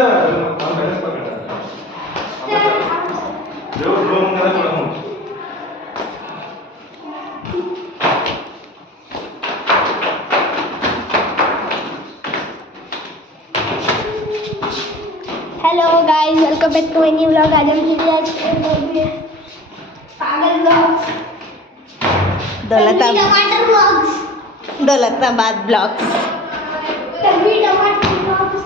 Hello guys, welcome back to my new vlog. आज हम चले आज पागल व्लॉग्स, टमाटर व्लॉग्स, दौलताबाद ब्लॉग्स। तन्वी टमाटर व्लॉग्स।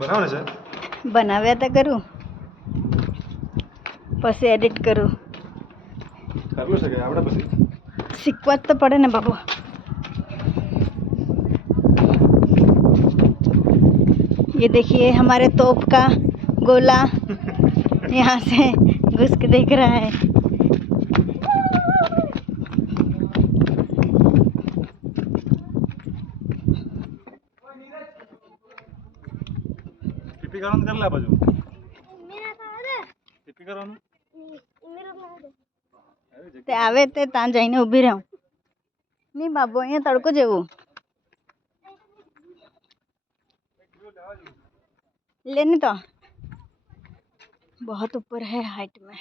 બનાવો ને સર બનાવ્યા તા કરું પછી એડિટ કરું કરવું છે કે આપણે પછી શીખવા જ તો પડે ને બાબુ। ये देखिए हमारे तोप का गोला यहाँ से घुस के देख रहा है। પીપી કરવાનું કરી લે બાજુ પીપી કરવાનું તે આવે તે ત્યાં જઈને ઊભી રહું નહીં બાબુ, અહીંયા તડકો જેવું लेने तो बहुत ऊपर है हाइट में।